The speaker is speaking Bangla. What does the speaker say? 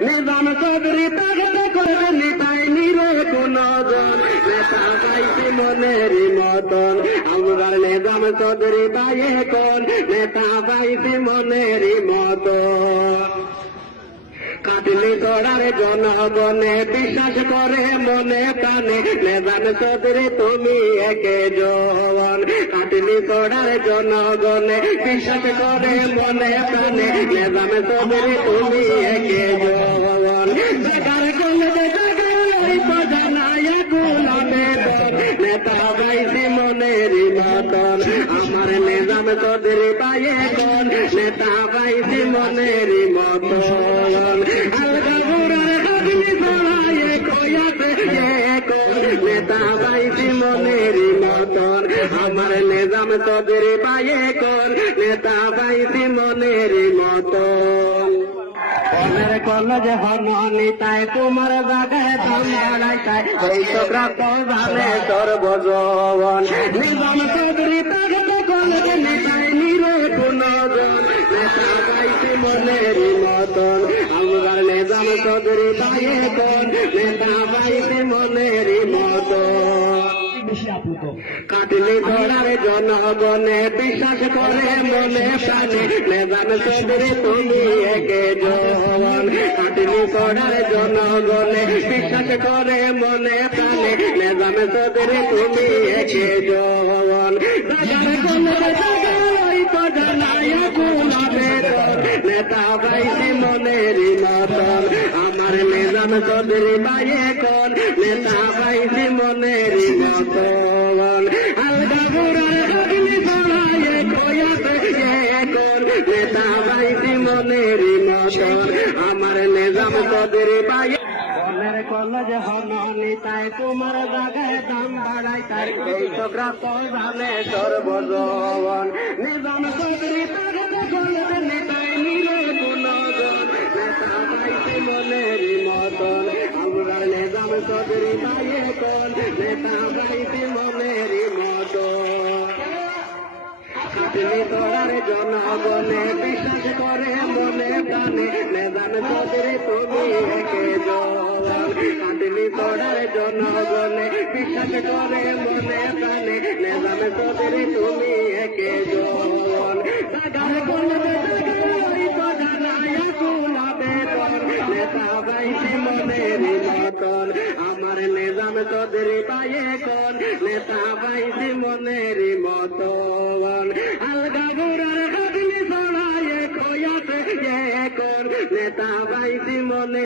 নিজাম চৌধুরী তাকে করবে নিতাইনি রে কোনজন নেতা পাইছি মনেরই মতন আমরা নিজাম চৌধুরী পাইয়ে কোন নেতা পাইছি মনেরই মতন কাটলি তোড়ার জনগণে বিশ্বাস করে মনে প্রাণে নিজাম চৌধুরী তুমি একে জওয়ান কাটলি তোড়ার জনগণে বিশ্বাস করে মনে প্রাণে নিজাম চৌধুরী তুমি একে জওয়ান জাগার কোলে জাগার লইতো জানায় গুলাবে নেতা পাইছি মনেরই মতন আমার নিজাম চৌধুরী পাইয়ে কোন নেতা পাইছি মনেরই মতন নেতা পাইছি মনেরই মতন আমার নিজাম চৌধুরী পাইয়ে কোন নেতা পাইছি মনেরই মতন কলের কলেজে হনিতায় তোমার জায়গায় দাম বাড়াইতায় ওই ছোকরা তো জানে সর্বজন নিজাম চৌধুরী তাকে কলেজে নেতায় নিরে কোনজন নেতা পাইছি মনেরই মতন আমরা নিজাম চৌধুরী পাইয়ে কোন নেতা পাইছি মনেরই মতন কাটলি ধরার জনগণে বিশ্বাস করে মনে প্রাণে নিজাম চৌধুরী তুমি একে জওয়ান কাটলি ধরার জনগণে বিশ্বাস করে মনে প্রাণে নিজাম চৌধুরী তুমি একে জওয়ান নেতা পাইছি মনেরই মতন আমার নিজাম চৌধুরী পাইয়ে কোন নেতা পাইছি মনেরই মতন আলগা বুড়ার কাটলি ধরায় কয়াতে কোন নেতা পাইছি মনেরই মতন আমার নিজাম চৌধুরী পাইয়ে কলের কলেজে হনিতায় তোমার জায়গায় দাম বাড়াই তার এই ছোকরা তো জানে সর্বজন নিজাম চৌধুরী তাকে কলেজে নেতায় নিরে কোনজন নেতা পাইছি মনেরই মতন আমরা নিজাম চৌধুরী পাইয়ে কোন নেতা পাইছি মনেরই মতন কাটলি তোড়ার জনগণে বিশ্বাস করে মনে প্রাণে নিজাম চৌধুরী তুমি একে জওয়ান কাটলি তোড়ার জনগণে বিশ্বাস করে মনে প্রাণে নিজাম চৌধুরী তুমি একে জওয়ান জাগার কোলে লইতো জানায় গুলাবে নেতা পাইছি মনেরই মতন আমার নিজাম চৌধুরী পাইয়ে কোন নেতা পাইছি মনেরই মতন আলগা বুড়ার কাটলি ছড়ায় খয়াতে কোন নেতা পাইছি মনে